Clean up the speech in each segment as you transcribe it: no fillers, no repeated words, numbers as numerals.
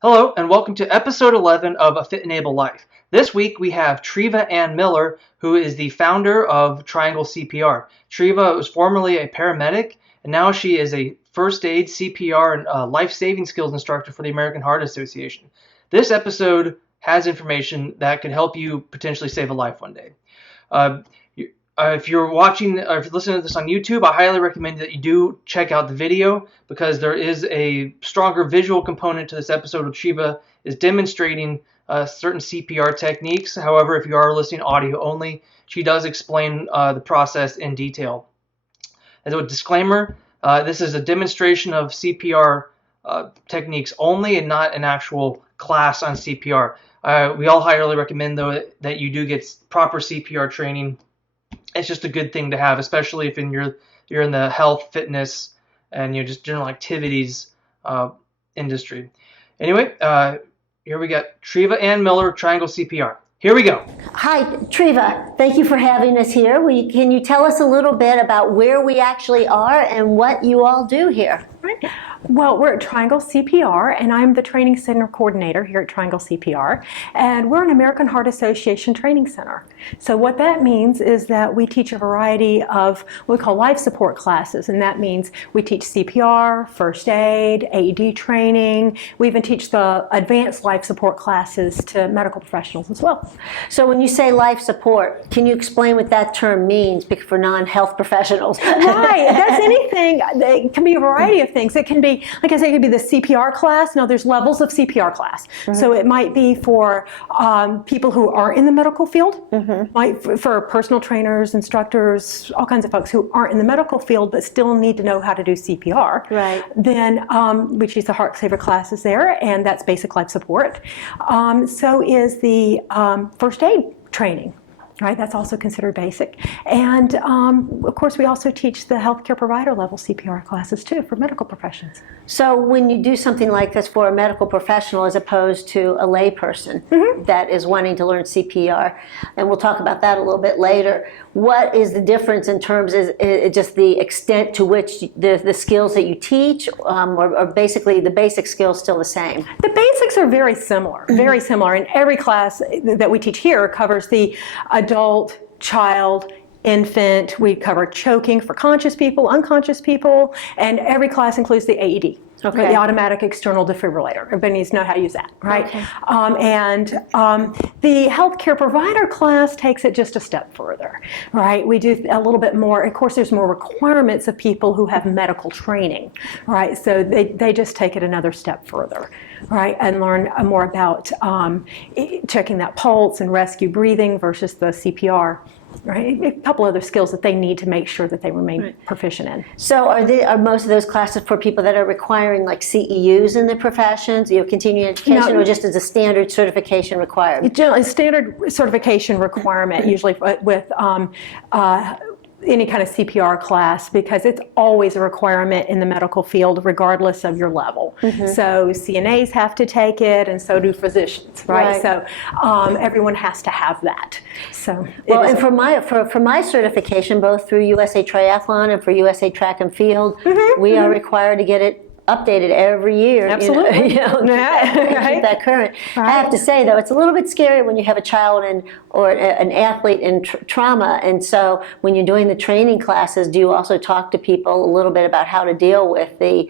Hello, and welcome to episode 11 of A Fit and Able Life. This week we have Treva Ann Miller, who is the founder of Triangle CPR. Treva was formerly a paramedic, and now she is a first aid, CPR, and life-saving skills instructor for the American Heart Association. This episode has information that could help you potentially save a life one day. If you're watching or if you're listening to this on YouTube, I highly recommend that you do check out the video because there is a stronger visual component to this episode. Treva is demonstrating certain CPR techniques. However, if you are listening audio only, she does explain the process in detail. As a disclaimer, this is a demonstration of CPR techniques only and not an actual class on CPR. We all highly recommend, though, that you do get proper CPR training. It's just a good thing to have, especially if you're in the health, fitness, and just general activities industry. Anyway, here we got Treva Ann Miller, Triangle CPR. Here we go. Hi, Treva. Thank you for having us here. Can you tell us a little bit about where we actually are and what you all do here? Right. Well, we're at Triangle CPR, and I'm the training center coordinator here at Triangle CPR, and we're an American Heart Association training center. So what that means is that we teach a variety of what we call life support classes, and that means we teach CPR, first aid, AED training. We even teach the advanced life support classes to medical professionals as well. So when you say life support, can you explain what that term means for non-health professionals? Right, that's anything. It can be a variety of things. It can be, like I say, it could be the CPR class. Now, there's levels of CPR class. Mm-hmm. So it might be for people who are in the medical field, mm-hmm. for personal trainers, instructors, all kinds of folks who aren't in the medical field but still need to know how to do CPR. Right. Then we teach the Heart Saver classes there, and that's basic life support. So is the first aid training. Right, that's also considered basic. And of course, we also teach the healthcare provider level CPR classes too for medical professions. So when you do something like this for a medical professional as opposed to a lay person mm-hmm. that is wanting to learn CPR, and we'll talk about that a little bit later, what is the difference in terms of just the extent to which the skills that you teach, or basically the basic skills still the same? The basics are very similar, very similar. And every class that we teach here covers the adult, child, infant. We cover choking for conscious people, unconscious people, and every class includes the AED. Okay. The automatic external defibrillator. Everybody needs to know how to use that, right? Okay. The healthcare provider class takes it just a step further, right? We do a little bit more. Of course, there's more requirements of people who have medical training, right? So they just take it another step further, right? And learn more about checking that pulse and rescue breathing versus the CPR. Right, a couple other skills that they need to make sure that they remain proficient in. So are most of those classes for people that are requiring like CEUs in their professions, continuing education, or just as a standard certification requirement? Generally, standard certification requirement, usually with any kind of CPR class, because it's always a requirement in the medical field regardless of your level. Mm-hmm. So CNAs have to take it, and so do physicians, right? So everyone has to have that. So and for my certification, both through USA Triathlon and for USA Track and Field, mm-hmm. we are required to get it updated every year. Absolutely. Keep that current. Right. I have to say, though, it's a little bit scary when you have a child or an athlete in trauma. And so when you're doing the training classes, do you also talk to people a little bit about how to deal with the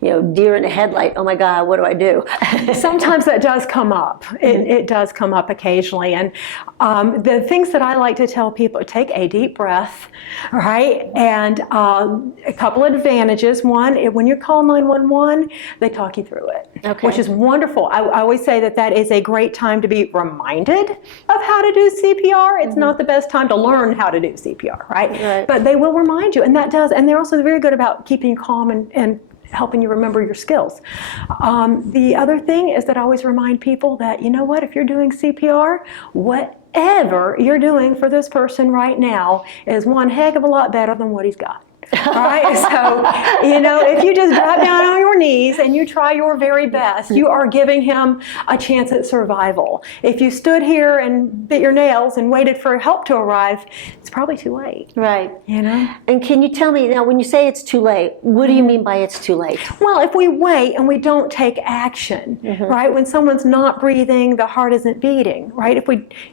deer in the headlight? Oh my God, what do I do? Sometimes that does come up. It does come up occasionally. And the things that I like to tell people, take a deep breath, right? And a couple of advantages. One, when you call 911, they talk you through it, which is wonderful. I always say that is a great time to be reminded of how to do CPR. It's not the best time to learn how to do CPR, right? But they will remind you, and that does. And they're also very good about keeping you calm and helping you remember your skills. The other thing is that I always remind people that, you know what, if you're doing CPR, whatever you're doing for this person right now is one heck of a lot better than what he's got. All right, so, if you just drop down on your knees and you try your very best, you are giving him a chance at survival. If you stood here and bit your nails and waited for help to arrive, it's probably too late. Right. And can you tell me, now, when you say it's too late, what do you mean by it's too late? Well, if we wait and we don't take action, right? When someone's not breathing, the heart isn't beating, right?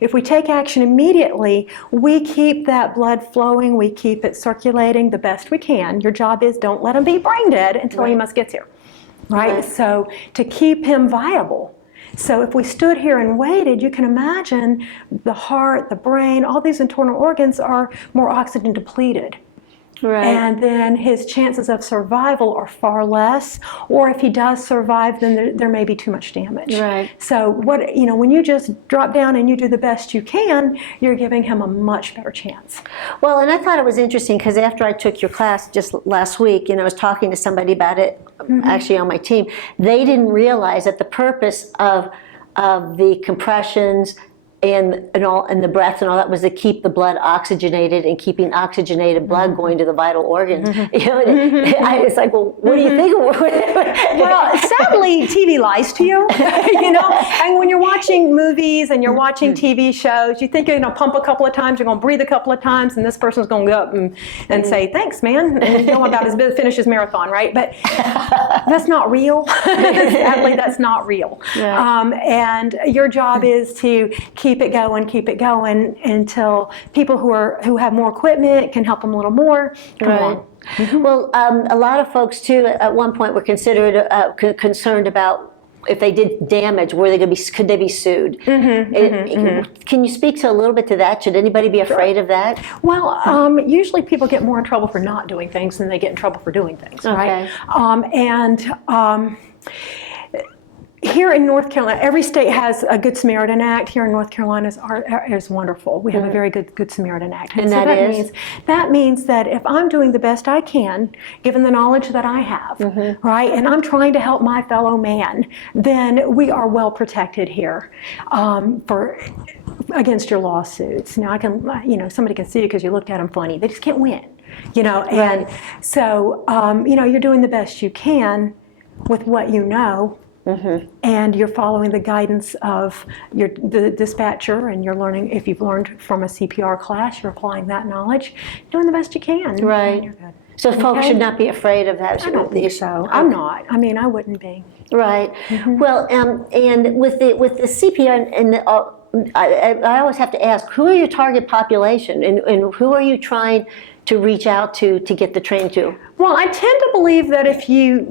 If we take action immediately, we keep that blood flowing, we keep it circulating the best we can. Your job is don't let him be brain dead until he must get here, right? So to keep him viable. So if we stood here and waited, you can imagine the heart, the brain, all these internal organs are more oxygen depleted. Right. And then his chances of survival are far less, or if he does survive, then there may be too much damage. Right. So when you just drop down and you do the best you can, you're giving him a much better chance. Well, and I thought it was interesting because after I took your class just last week, I was talking to somebody about it, actually on my team. They didn't realize that the purpose of the compressions and the breath and all that was to keep the blood oxygenated, and keeping oxygenated blood going to the vital organs. It's like, well, what do you think? Well, sadly, TV lies to you, And when you're watching movies and you're watching TV shows, you think you're going to pump a couple of times, you're going to breathe a couple of times, and this person's going to go up and say, "Thanks, man," and go about finish his marathon, right? But that's not real. Sadly, that's not real. Right. And your job is to keep it going until people who have more equipment can help them a little more. Come on. Well, a lot of folks too at one point were concerned about if they did damage, could they be sued? Can you speak to a little bit to that? Should anybody be afraid of that? Well, usually people get more in trouble for not doing things than they get in trouble for doing things, right? Here in North Carolina, every state has a Good Samaritan Act. Here in North Carolina is wonderful. We have a very good Samaritan Act. And so that means that if I'm doing the best I can, given the knowledge that I have, right, and I'm trying to help my fellow man, then we are well protected here against your lawsuits. Now, somebody can sue you because you looked at them funny. They just can't win, And so, you're doing the best you can with what you know. And you're following the guidance of the dispatcher, and you're learning. If you've learned from a CPR class, you're applying that knowledge, doing the best you can. Right. You're good. So folks should not be afraid of that. I don't think so. I'm not. I wouldn't be. Right. Well, and with the CPR and I always have to ask, who are your target population, and who are you trying to reach out to get the training to? Well, I tend to believe that if you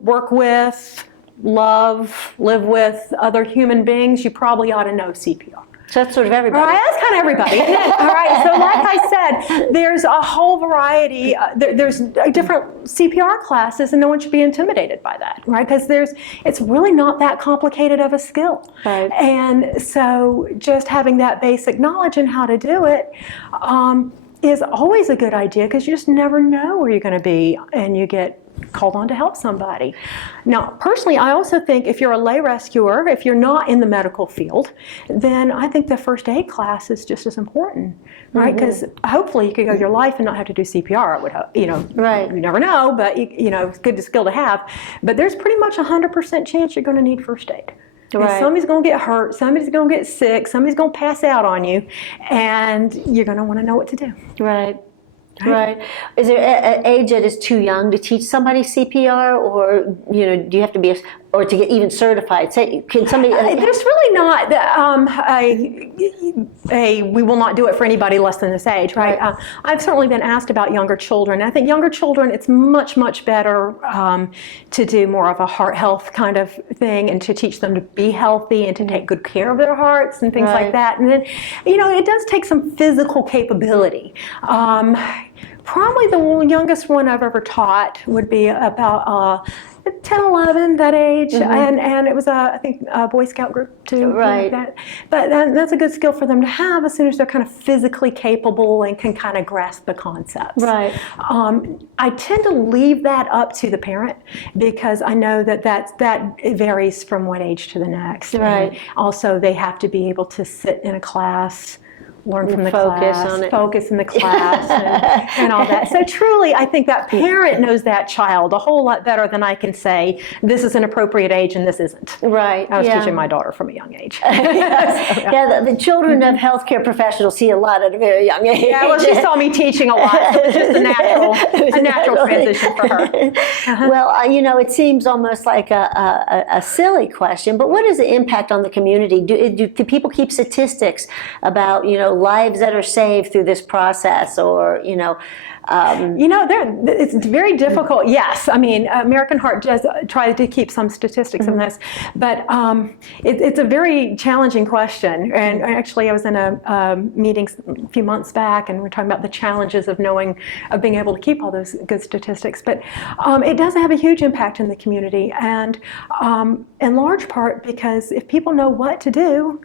work with, love, live with other human beings, you probably ought to know CPR. So that's sort of everybody. All right, that's kind of everybody. All right, so like I said, there's a whole variety. There's different CPR classes, and no one should be intimidated by that, right? Because it's really not that complicated of a skill. Right. And so just having that basic knowledge and how to do it is always a good idea, because you just never know where you're going to be, and you get called on to help somebody. Now, personally, I also think if you're a lay rescuer, if you're not in the medical field, then I think the first aid class is just as important, right? Because hopefully you could go your life and not have to do CPR. I would hope, Right. You never know, but it's good skill to have. But there's pretty much 100% chance you're going to need first aid. Right. Somebody's going to get hurt, somebody's going to get sick, somebody's going to pass out on you, and you're going to want to know what to do. Right. Right. Is there an age that is too young to teach somebody CPR, or do you have to be, or to get even certified? Can somebody? There's really not we will not do it for anybody less than this age, right? I've certainly been asked about younger children. I think younger children, it's much better to do more of a heart health kind of thing, and to teach them to be healthy and to take good care of their hearts and things like that. And then, it does take some physical capability. Probably the youngest one I've ever taught would be about 10, 11, that age, and it was I think a Boy Scout group too. Right. Like that. But that's a good skill for them to have as soon as they're kind of physically capable and can kind of grasp the concepts. Right. I tend to leave that up to the parent, because I know that it varies from one age to the next. Right. And also, they have to be able to sit in a class learn from the Focus class, on it. focus in the class, and all that. So truly, I think that parent knows that child a whole lot better than I can say, this is an appropriate age and this isn't. Right. I was yeah. teaching my daughter from a young age. Yeah, the children of healthcare professionals see a lot at a very young age. Yeah, well, she saw me teaching a lot, so it was just a natural transition for her. Well, it seems almost like a silly question, but what is the impact on the community? Do people keep statistics about, lives that are saved through this process, or, it's very difficult. Yes, I mean, American Heart does try to keep some statistics on this, but it's a very challenging question. And actually, I was in a meeting a few months back, and we're talking about the challenges of being able to keep all those good statistics. But it does have a huge impact in the community, and in large part because if people know what to do,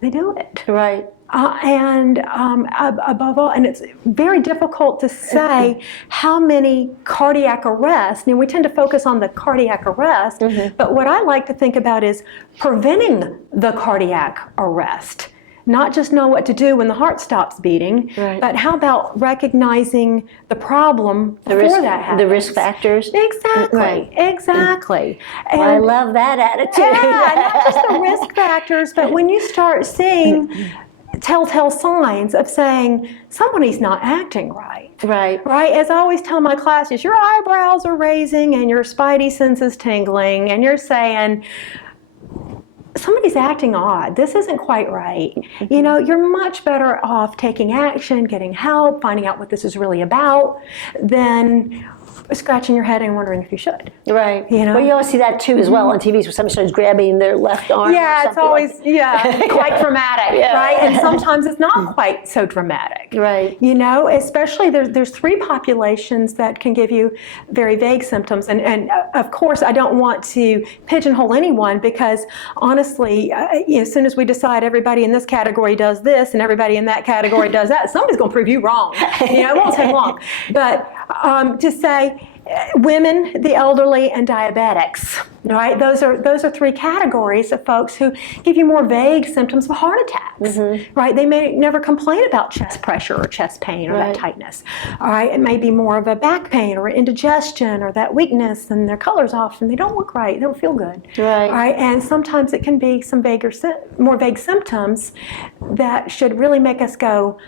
they do it. Right. Above all, and it's very difficult to say how many cardiac arrests. We tend to focus on the cardiac arrest, but what I like to think about is preventing the cardiac arrest. Not just know what to do when the heart stops beating, but how about recognizing the problem before that happens? The risk factors. Exactly, exactly. And I love that attitude. Yeah, not just the risk factors, but when you start seeing telltale signs of saying somebody's not acting right. Right. As I always tell my classes, your eyebrows are raising and your spidey sense is tingling, and you're saying, somebody's acting odd. This isn't quite right. You're much better off taking action, getting help, finding out what this is really about, than scratching your head and wondering if you should. Right. Well, you always see that too as well on TV, where somebody starts grabbing their left arm. Yeah, it's always quite dramatic, right? And sometimes it's not quite so dramatic. Right. Especially there's three populations that can give you very vague symptoms, and of course I don't want to pigeonhole anyone, because honestly, as soon as we decide everybody in this category does this and everybody in that category does that, somebody's going to prove you wrong. It won't take long. But to say women, the elderly, and diabetics, right? Those are three categories of folks who give you more vague symptoms of heart attacks, right? They may never complain about chest pressure or chest pain or that tightness, all right? It may be more of a back pain or indigestion or that weakness, and their color's off and they don't look right, they don't feel good, right? All right? And sometimes it can be some more vague symptoms that should really make us go,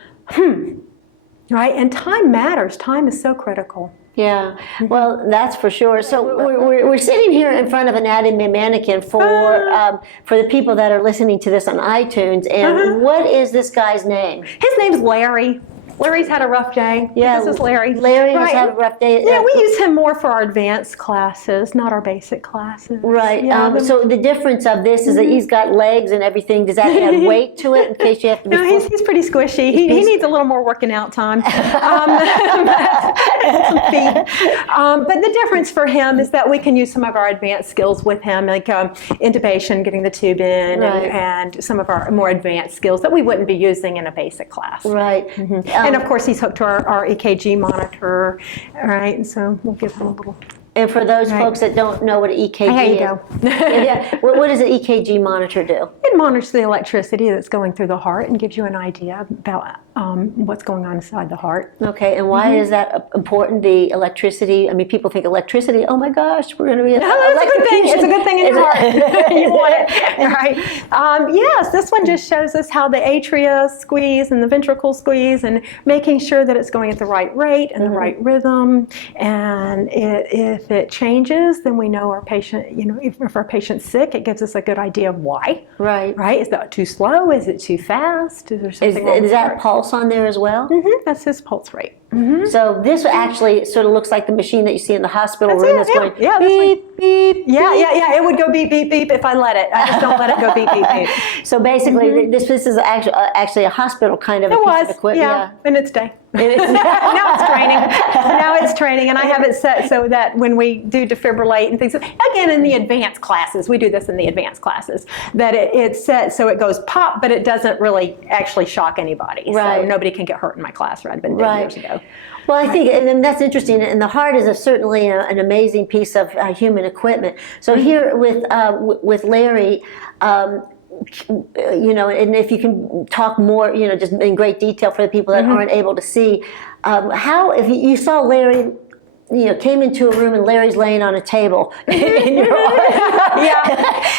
right? And time matters. Time is so critical. Yeah, well, that's for sure. So we're sitting here in front of an anatomy mannequin for the people that are listening to this on iTunes. And what is this guy's name? His name's Larry. Larry's had a rough day. Yeah, this is Larry. Larry has had a rough day. Yeah, we use him more for our advanced classes, not our basic classes. Right. Yeah, so the difference of this is that he's got legs and everything. Does that add weight to it in case you have to be? No, he's pretty squishy. He needs a little more working out time. Some feet. But the difference for him is that we can use some of our advanced skills with him, like intubation, getting the tube in, and some of our more advanced skills that we wouldn't be using in a basic class. Right. And of course, he's hooked to our Ekg Monitor, right? And so we'll give him a little. And for those folks that don't know what an EKG there you is, go. What does an EKG monitor do? It monitors the electricity that's going through the heart and gives you an idea about what's going on inside the heart. Okay, and why is that important, the electricity? I mean, people think electricity, oh my gosh, we're going to be it's a good thing. It's a good thing in your heart. You want it, right? Yes, this one just shows us how the atria squeeze and the ventricles squeeze, and making sure that it's going at the right rate and the right rhythm. And if it changes, then we know our patient, if our patient's sick, it gives us a good idea of why. Right. Right? Is that too slow? Is it too fast? Is there something wrong with Is that pulse on there as well? That's his pulse rate. So this actually sort of looks like the machine that you see in the hospital room that's going beep, beep. Yeah. It would go beep, beep, beep if I let it. I just don't let it go beep, beep, beep. So basically, this is actually a hospital kind of a piece of equipment. Yeah, in its day. Now it's training. Now it's training, and I have it set so that when we do defibrillate and things, again in the advanced classes, we do this in the advanced classes, that it's set so it goes pop, but it doesn't really actually shock anybody. Right. So nobody can get hurt in my class, where I'd been doing years ago. Well, I think, and that's interesting, and the heart is certainly an amazing piece of human equipment. So here with Larry, and if you can talk more, just in great detail for the people that aren't able to see, how, if you saw Larry, came into a room and Larry's laying on a table in your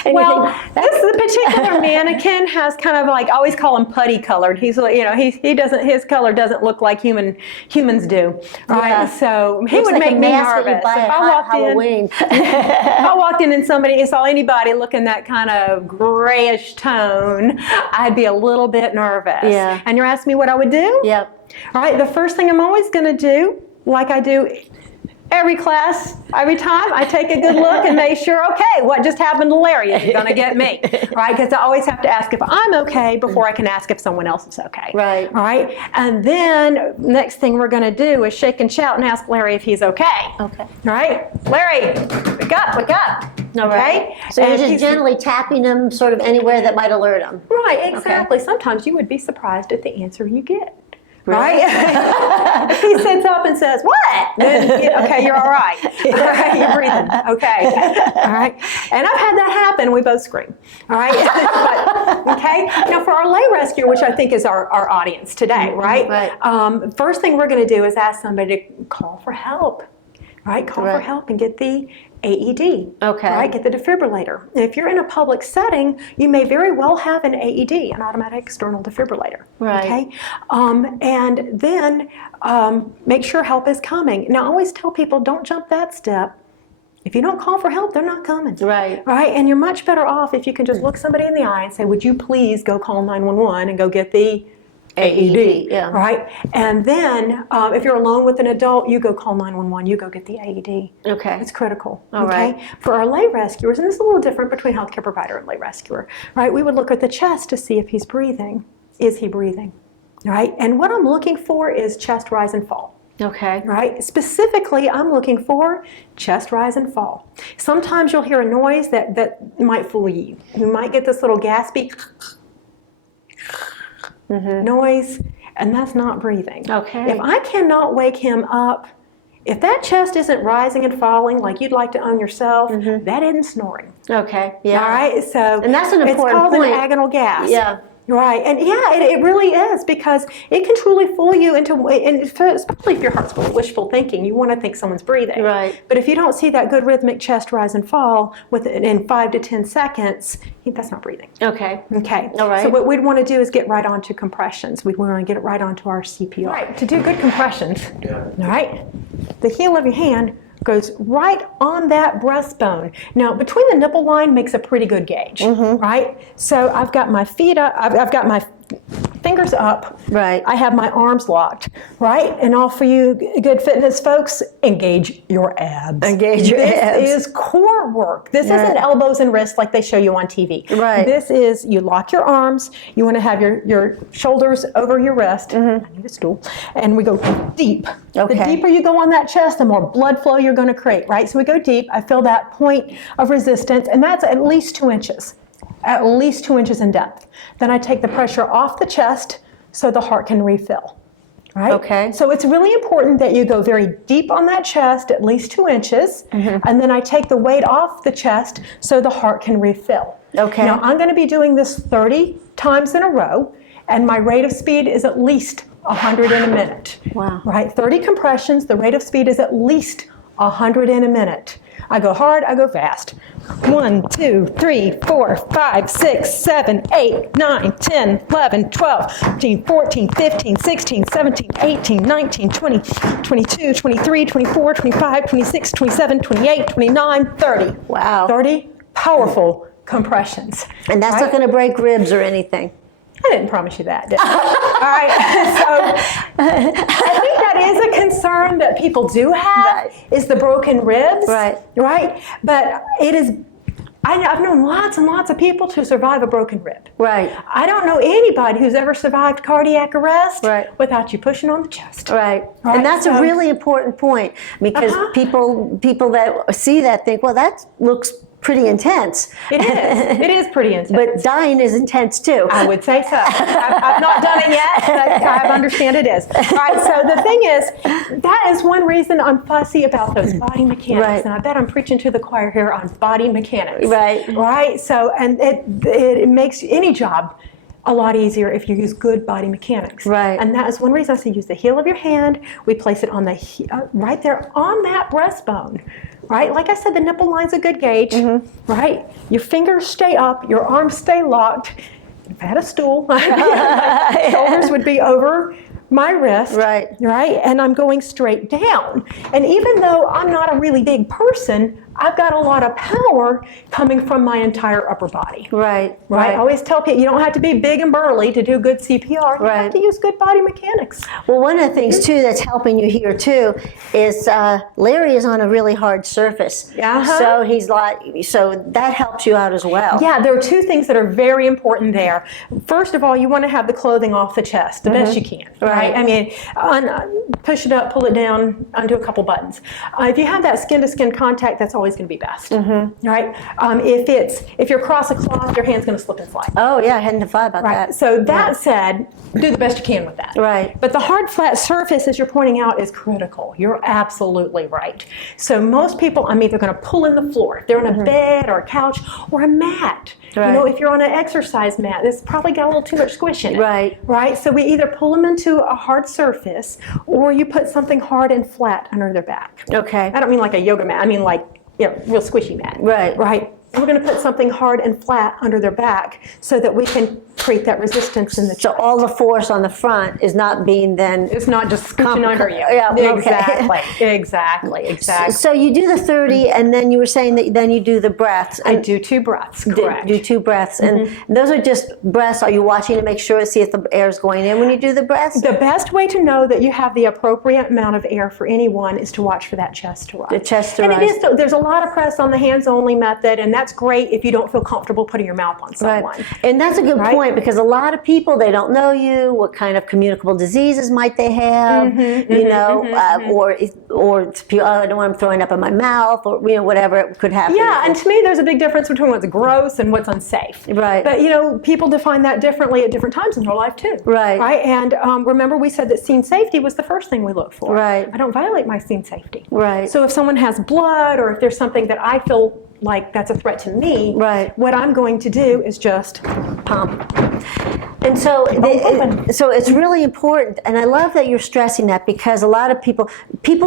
Well, this particular mannequin has kind of like, I always call him putty colored. He's, he doesn't, his color doesn't look like humans do, right? Yeah. So he Looks would like make a me mask that you nervous. buy If at I walked Halloween. if I walked in and somebody saw anybody looking that kind of grayish tone, I'd be a little bit nervous. Yeah. And you're asking me what I would do? Yep. All right, the first thing I'm always going to do, like I do every class, every time, I take a good look and make sure, okay, what just happened to Larry is going to get me, right? Because I always have to ask if I'm okay before I can ask if someone else is okay. Right. All right. And then next thing we're going to do is shake and shout and ask Larry if he's okay. Okay. All right. Larry, wake up, wake up. All right. Okay? So you're And just he's- gently tapping him sort of anywhere that might alert him. Right, exactly. Sometimes you would be surprised at the answer you get. Really? Right? If he sits up and says, what? Then, okay, you're all right. All right, you're breathing. Okay. All right. And I've had that happen. We both scream. All right. But, okay. Now, for our lay rescue, which I think is our audience today, right? Right. First thing we're going to do is ask somebody to call for help. Right? Call for Right. help and get the AED. Okay. Right? Get the defibrillator. And if you're in a public setting, you may very well have an AED, an automatic external defibrillator. Right. Okay. And then make sure help is coming. Now, I always tell people, don't jump that step. If you don't call for help, they're not coming. Right. Right? And you're much better off if you can just look somebody in the eye and say, would you please go call 911 and go get the AED, yeah. right? And then if you're alone with an adult, you go call 911, you go get the AED. Okay. It's critical. All okay? right. For our lay rescuers, and this is a little different between healthcare provider and lay rescuer, right? We would look at the chest to see if he's breathing. Is he breathing? Right? And what I'm looking for is chest rise and fall. Okay. Right? Specifically, I'm looking for chest rise and fall. Sometimes you'll hear a noise that might fool you. You might get this little gaspy noise, and that's not breathing. Okay. If I cannot wake him up, if that chest isn't rising and falling like you'd like to own yourself, that isn't snoring. Okay. Yeah. All right. So And that's an important It's called point. an agonal gasp. Yeah. Right, and yeah, it really is, because it can truly fool you into, and especially if your heart's full of wishful thinking, you want to think someone's breathing. Right. But if you don't see that good rhythmic chest rise and fall in 5 to 10 seconds, that's not breathing. Okay. Okay. All right. So what we'd want to do is get right onto compressions. We'd want to get it right onto our CPR. Right. To do good compressions, all right, the heel of your hand goes right on that breastbone. Now, between the nipple line makes a pretty good gauge, right? So I've got my feet up, I've got my fingers up. Right. I have my arms locked, right? And all for you good fitness folks, engage your abs. Engage your abs. This is core work. This isn't elbows and wrists like they show you on TV. Right. This is, you lock your arms, you want to have your shoulders over your wrist. I need a stool. And we go deep. Okay. The deeper you go on that chest, the more blood flow you're going to create, right? So we go deep. I feel that point of resistance, and that's at least 2 inches. At least 2 inches in depth. Then I take the pressure off the chest so the heart can refill. Right? Okay. So it's really important that you go very deep on that chest, at least 2 inches, and then I take the weight off the chest so the heart can refill. Okay. Now I'm going to be doing this 30 times in a row, and my rate of speed is at least 100 in a minute. Wow. Right? 30 compressions, the rate of speed is at least 100 in a minute. I go hard, I go fast. 1, 2, 3, 4, 5, 6, 7, 8, 9, 10, 11, 12, 13, 14, 15, 16, 17, 18, 19, 20, 22, 23, 24, 25, 26, 27, 28, 29, 30. Wow. 30 powerful compressions. And that's not going to break ribs or anything. I didn't promise you that, did I? All right, so I think that is a concern that people do have, is the broken ribs. Right. Right? But it is, I've known lots and lots of people to survive a broken rib. Right. I don't know anybody who's ever survived cardiac arrest without you pushing on the chest. Right. Right, And that's so- a really important point, because people that see that think, well, that looks pretty intense. It is. It is pretty intense. But dying is intense too. I would say so. I've not done it yet, but I understand it is. All right, so the thing is, that is one reason I'm fussy about those body mechanics. Right. And I bet I'm preaching to the choir here on body mechanics. Right. Right? So, and it makes any job a lot easier if you use good body mechanics. Right. And that is one reason I say use the heel of your hand. We place it on the right there on that breastbone. Right? Like I said, the nipple line's a good gauge. Right? Your fingers stay up, your arms stay locked. If I had a stool, my shoulders would be over my wrist. Right. Right? And I'm going straight down. And even though I'm not a really big person, I've got a lot of power coming from my entire upper body. Right. Right. I always tell people you don't have to be big and burly to do good CPR. You Right. have to use good body mechanics. Well, one of the things too that's helping you here too is Larry is on a really hard surface. So he's so that helps you out as well. Yeah, there are two things that are very important there. First of all, you want to have the clothing off the chest the best you can. Right. I mean, push it up, pull it down, undo a couple buttons. If you have that skin-to-skin contact, that's always going to be best. Right. If you're across a cloth, your hand's going to slip and slide. Oh yeah, I hadn't thought about Right. that. So that said, do the best you can with that. Right. But the hard, flat surface, as you're pointing out, is critical. You're absolutely right. So most people, I'm either going to pull in the floor. If they're on a bed or a couch or a mat. Right. You know, if you're on an exercise mat, it's probably got a little too much squish in it. Right. Right. So we either pull them into a hard surface, or you put something hard and flat under their back. Okay. I don't mean like a yoga mat. I mean like, real squishy mat. Right. Right. We're going to put something hard and flat under their back so that we can create that resistance in the chest. So all the force on the front is not being then. It's not just scooching under you. Yeah, okay. Exactly. So you do the 30, and then you were saying that then you do the breaths. I do 2 breaths, correct. Do 2 breaths, and those are just breaths. Are you watching to make sure to see if the air is going in when you do the breaths? The best way to know that you have the appropriate amount of air for anyone is to watch for that chest to rise. The chest to and rise. it is. There's a lot of press on the hands-only method, and that's great if you don't feel comfortable putting your mouth on someone. Right. And that's a good point, because a lot of people, they don't know you. What kind of communicable diseases might they have? Or I don't want them throwing up in my mouth, or whatever it could happen. Yeah, and to me, there's a big difference between what's gross and what's unsafe. Right. But people define that differently at different times in their life too. Right. Right. And remember, we said that scene safety was the first thing we look for. Right. I don't violate my scene safety. Right. So if someone has blood, or if there's something that I feel like that's a threat to me, right, what I'm going to do is just pump. And so, so it's really important, and I love that you're stressing that, because a lot of people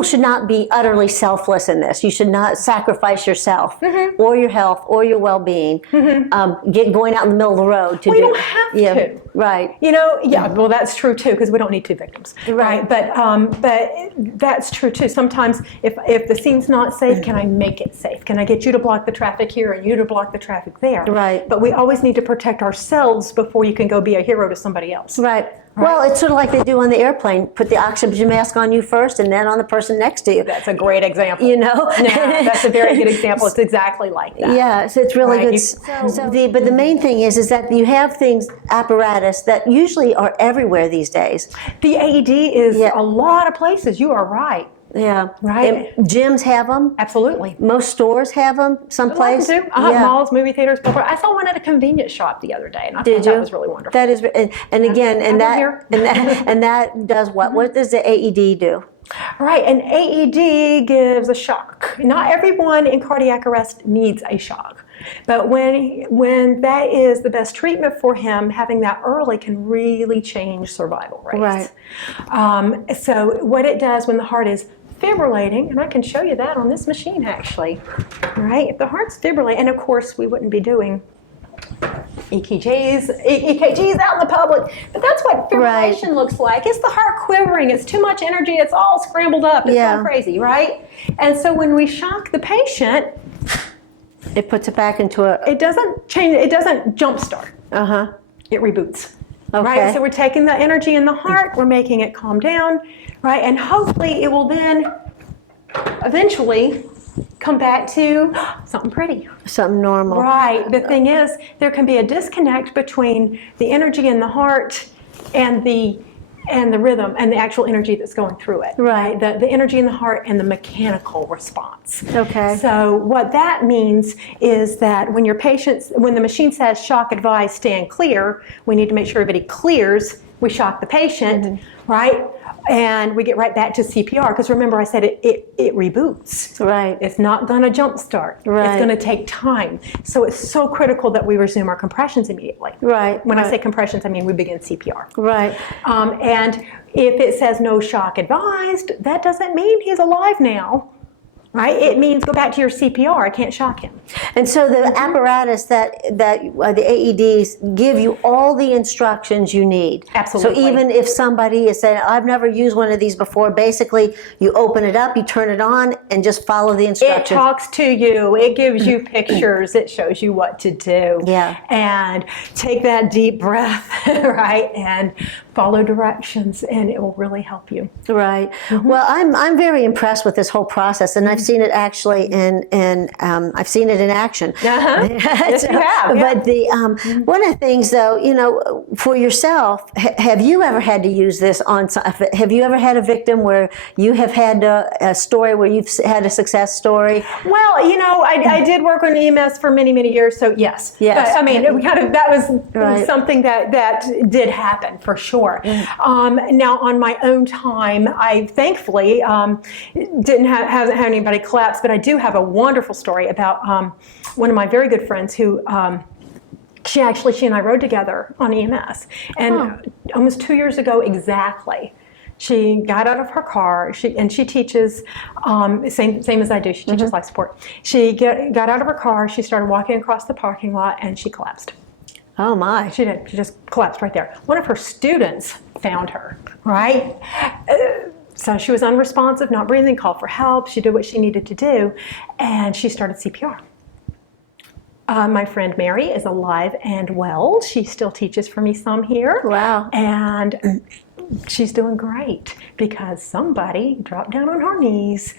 should not be utterly selfless in this. You should not sacrifice yourself or your health or your well-being, going out in the middle of the road to you don't have to. Right. Well, that's true too, because we don't need 2 victims. Right. But that's true too. Sometimes if the scene's not safe, can I make it safe? Can I get you to block the traffic here and you to block the traffic there? Right. But we always need to protect ourselves before you can go be a hero to somebody else. Right. Well, it's sort of like they do on the airplane. Put the oxygen mask on you first, and then on the person next to you. That's a great example. That's a very good example. It's exactly like that. Yeah, so it's really good. But the main thing is that you have apparatus that usually are everywhere these days. The AED is a lot of places. You are right. Yeah. Right. And gyms have them. Absolutely. Most stores have them someplace. Do. Malls, movie theaters. I saw one at a convenience shop the other day, and I thought that was really wonderful. That is, and that does what? What does the AED do? Right, an AED gives a shock. Not everyone in cardiac arrest needs a shock. But when that is the best treatment for him, having that early can really change survival rates. Right. So what it does when the heart is fibrillating, and I can show you that on this machine actually, right? If the heart's fibrillating, and of course we wouldn't be doing EKGs out in the public, but that's what fibrillation looks like. It's the heart quivering, it's too much energy, it's all scrambled up, it's all crazy, right? And so when we shock the patient, it puts it back into a... It doesn't change, it doesn't jumpstart. It reboots. Okay. Right? So we're taking the energy in the heart, we're making it calm down, right? And hopefully it will then eventually come back to something pretty. Something normal. Right. The thing is, there can be a disconnect between the energy in the heart and the and the rhythm and the actual energy that's going through it. Right. The energy in the heart and the mechanical response. Okay. So what that means is that when the machine says shock advised, stand clear, we need to make sure everybody clears. We shock the patient, right? And we get right back to CPR, because remember I said it reboots. Right. It's not going to jumpstart. Right. It's going to take time. So it's so critical that we resume our compressions immediately. Right. When I say compressions, I mean we begin CPR. Right. And if it says no shock advised, that doesn't mean he's alive now. Right? It means go back to your CPR. I can't shock him. And so the apparatus that the AEDs give you all the instructions you need. Absolutely. So even if somebody is saying, I've never used one of these before, basically you open it up, you turn it on, and just follow the instructions. It talks to you. It gives you pictures. It shows you what to do. Yeah. And take that deep breath, right? And follow directions, and it will really help you. Right. Well, I'm very impressed with this whole process, and I've seen it actually I've seen it in action. Yes, you have. Yeah. But one of the things, though, for yourself, have you ever had to use this on? Have you ever had a victim where you have had a story where you've had a success story? Well, I did work on EMS for many, many years, so yes. Yes. But, I mean, that was Right. something that did happen for sure. Now, on my own time, I thankfully hasn't had anybody collapse, but I do have a wonderful story about one of my very good friends who she and I rode together on EMS, and almost 2 years ago exactly. She got out of her car, she teaches, same as I do, she teaches life support. She got out of her car, she started walking across the parking lot, and she collapsed. Oh my. She did. She just collapsed right there. One of her students found her, right? So she was unresponsive, not breathing, called for help. She did what she needed to do, and she started CPR. My friend Mary is alive and well. She still teaches for me some here. Wow. And she's doing great because somebody dropped down on her knees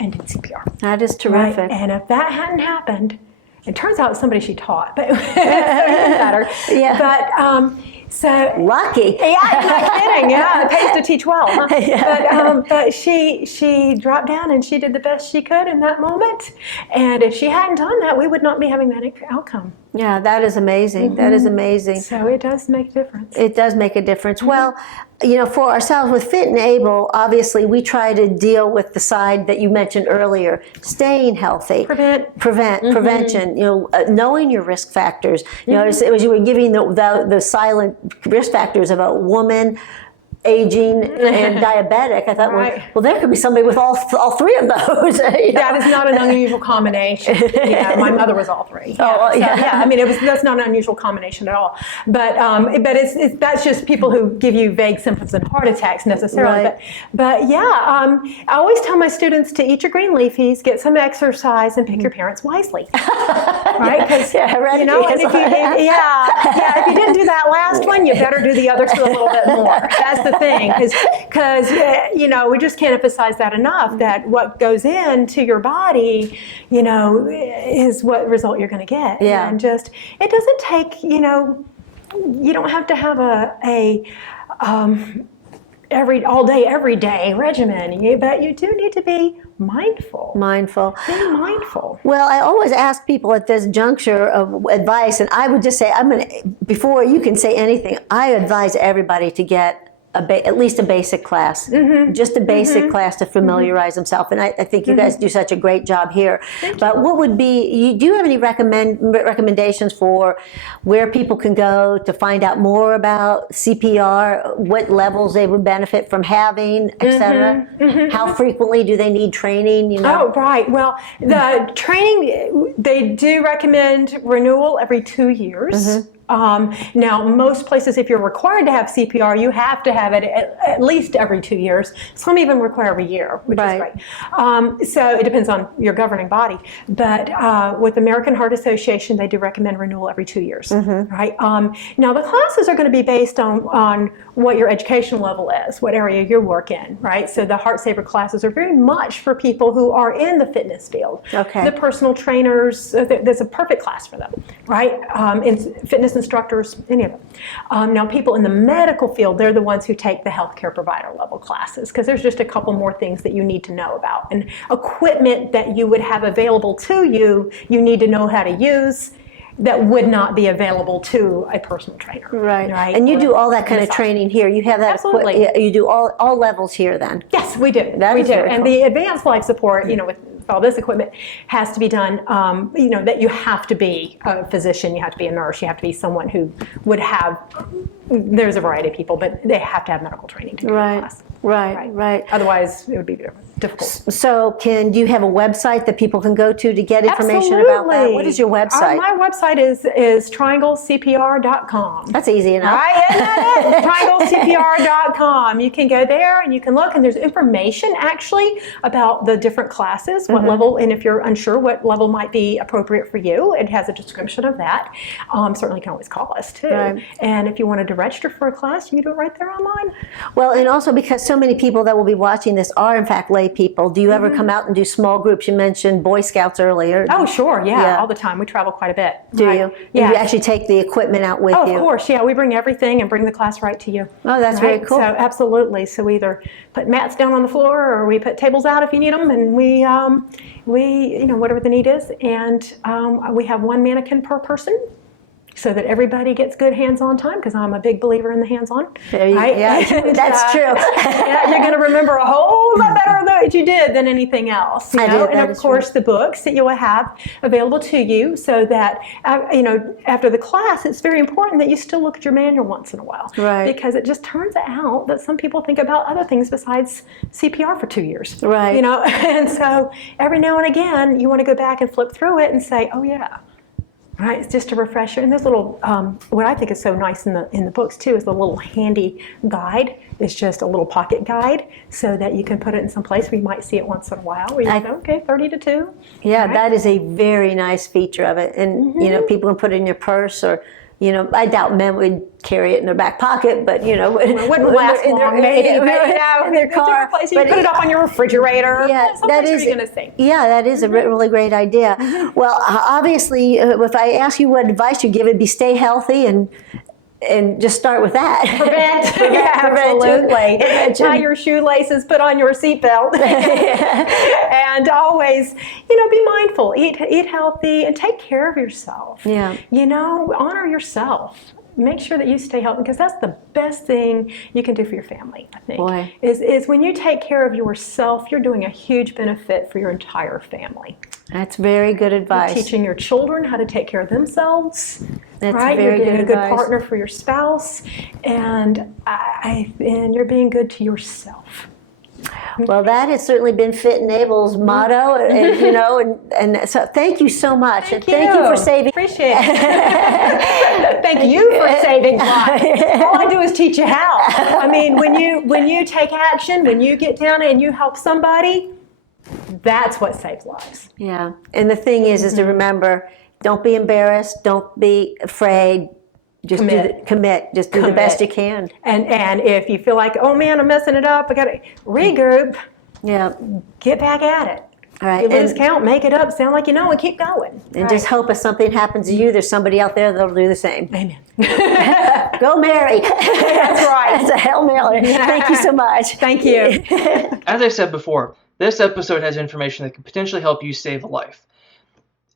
and did CPR. That is terrific. Right? And if that hadn't happened, it turns out it's somebody she taught, but it's even better. Yeah. But so lucky. Yeah, I'm not kidding. Yeah, it pays to teach well. Huh? Yeah. But she dropped down and she did the best she could in that moment. And if she hadn't done that, we would not be having that outcome. Yeah, that is amazing. That is amazing. So it does make a difference. It does make a difference. Well, for ourselves with Fit and Able, obviously we try to deal with the side that you mentioned earlier, staying healthy, prevention. Knowing your risk factors. As you were giving the silent risk factors about woman, aging, and diabetic, I thought, well, there could be somebody with all three of those. That is not an unusual combination. Yeah, my mother was all three. I mean, that's not an unusual combination at all. But that's just people who give you vague symptoms and heart attacks necessarily. Right. But I always tell my students to eat your green leafies, get some exercise, and pick your parents wisely. Right? Because if you didn't do that last one, you better do the other two a little bit more. That's the thing, because we just can't emphasize that enough, that what goes into your body is what result you're going to get. Yeah. And just it doesn't take you don't have to have a all day every day regimen, but you do need to be mindful. Be mindful. Well, I always ask people at this juncture of advice, and I would just say, before you can say anything, I advise everybody to get at least a basic class, just a basic class to familiarize themselves. And I think you guys do such a great job here. But what would be, do you have any recommendations for where people can go to find out more about CPR, what levels they would benefit from having, et cetera? How frequently do they need training? Oh, right. Well, the training, they do recommend renewal every 2 years. Now, most places, if you're required to have CPR, you have to have it at least every 2 years. Some even require every year, which is great. So it depends on your governing body. But with American Heart Association, they do recommend renewal every 2 years. Right? Now, the classes are going to be based on what your education level is, what area you work in. Right? So the Heart Saver classes are very much for people who are in the fitness field. Okay. The personal trainers, there's a perfect class for them. Right? In fitness and instructors, any of them. Now, people in the medical field, they're the ones who take the healthcare provider level classes, because there's just a couple more things that you need to know about. And equipment that you would have available to you, you need to know how to use, that would not be available to a personal trainer. Right. And you do all that kind of training here. You have that. Absolutely. You do all levels here then. Yes, we do. That we is do. very And cool. the advanced life support, with all this equipment, has to be done, that you have to be a physician, you have to be a nurse, you have to be someone who would have, there's a variety of people, but they have to have medical training to do the class. Right. Otherwise, it would be difficult. So do you have a website that people can go to get information about that? What is your website? My website is trianglecpr.com. That's easy enough. Right, isn't that it? trianglecpr.com. You can go there and you can look, and there's information actually about the different classes, what level, and if you're unsure what level might be appropriate for you, it has a description of that. Certainly can always call us too. Right. And if you wanted to register for a class, you can do it right there online. Well, and also because so many people that will be watching this are in fact lay people, do you ever come out and do small groups? You mentioned Boy Scouts earlier. Oh, sure, yeah, all the time. We travel quite a bit. Do you? Yeah. You actually take the equipment out with you? Of course, yeah. We bring everything and bring the class right to you. Oh, that's very cool. So absolutely. So we either put mats down on the floor, or we put tables out if you need them, and we whatever the need is, and we have one mannequin per person, so that everybody gets good hands-on time, because I'm a big believer in the hands-on. Yeah, that's true. You're going to remember a whole lot better that you did than anything else. And of course, the books that you will have available to you, so that after the class, it's very important that you still look at your manual once in a while, because it just turns out that some people think about other things besides CPR for 2 years, and so every now and again, you want to go back and flip through it and say, oh yeah. Right, it's just a refresher. And there's a little, what I think is so nice in the books too, is the little handy guide. It's just a little pocket guide, so that you can put it in some place where you might see it once in a while, where you go, okay, 30 to 2. Yeah, that is a very nice feature of it. And, people can put it in your purse, or, I doubt men would carry it in their back pocket, but, it wouldn't last long, maybe, in their car. Place. You put it up on your refrigerator. Yeah, that is, you're going to see. Yeah, that is a really great idea. Well, obviously, if I ask you what advice you give, it'd be stay healthy and just start with that. Absolutely. Tie your shoelaces, put on your seatbelt, and always, be mindful. Eat healthy and take care of yourself. Yeah. Honor yourself. Make sure that you stay healthy, because that's the best thing you can do for your family, I think. Boy. Is when you take care of yourself, you're doing a huge benefit for your entire family. That's very good advice. You're teaching your children how to take care of themselves. That's right? very You're being good a good advice. partner for your spouse, and you're being good to yourself. Well, that has certainly been Fit and Able's motto, and so thank you so much. Thank you for saving. Appreciate it. Thank you for saving lives. All I do is teach you how. I mean, when you take action, when you get down and you help somebody, that's what saves lives. Yeah, and the thing is to remember, don't be embarrassed, don't be afraid. Just commit. Just do the best you can. And if you feel like, oh man, I'm messing it up, I got to regroup. Yeah. Get back at it. All right. You lose count, make it up, sound like you know, and keep going. And just hope if something happens to you, there's somebody out there that'll do the same. Amen. Go Mary. That's right. That's a Hail Mary. Thank you so much. Thank you. As I said before, this episode has information that can potentially help you save a life.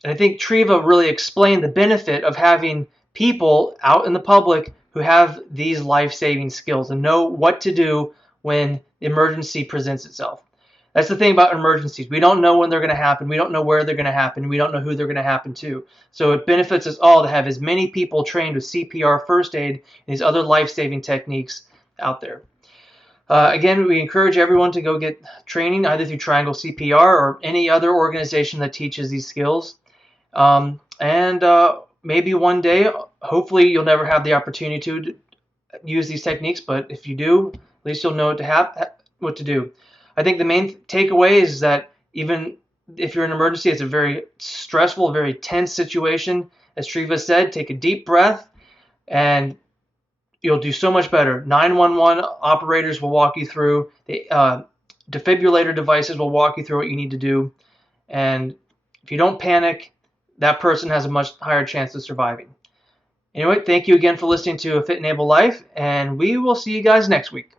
And I think Treva really explained the benefit of having people out in the public who have these life-saving skills and know what to do when the emergency presents itself. That's the thing about emergencies. We don't know when they're going to happen. We don't know where they're going to happen. We don't know who they're going to happen to. So it benefits us all to have as many people trained with CPR, first aid, and these other life-saving techniques out there. Again, we encourage everyone to go get training either through Triangle CPR or any other organization that teaches these skills. Maybe one day, hopefully you'll never have the opportunity to use these techniques, but if you do, at least you'll know what to do. I think the main takeaway is that even if you're in an emergency, it's a very stressful, very tense situation. As Treva said, take a deep breath and you'll do so much better. 911 operators will walk you through. The defibrillator devices will walk you through what you need to do. And if you don't panic, that person has a much higher chance of surviving. Anyway, thank you again for listening to A Fit and Able Life, and we will see you guys next week.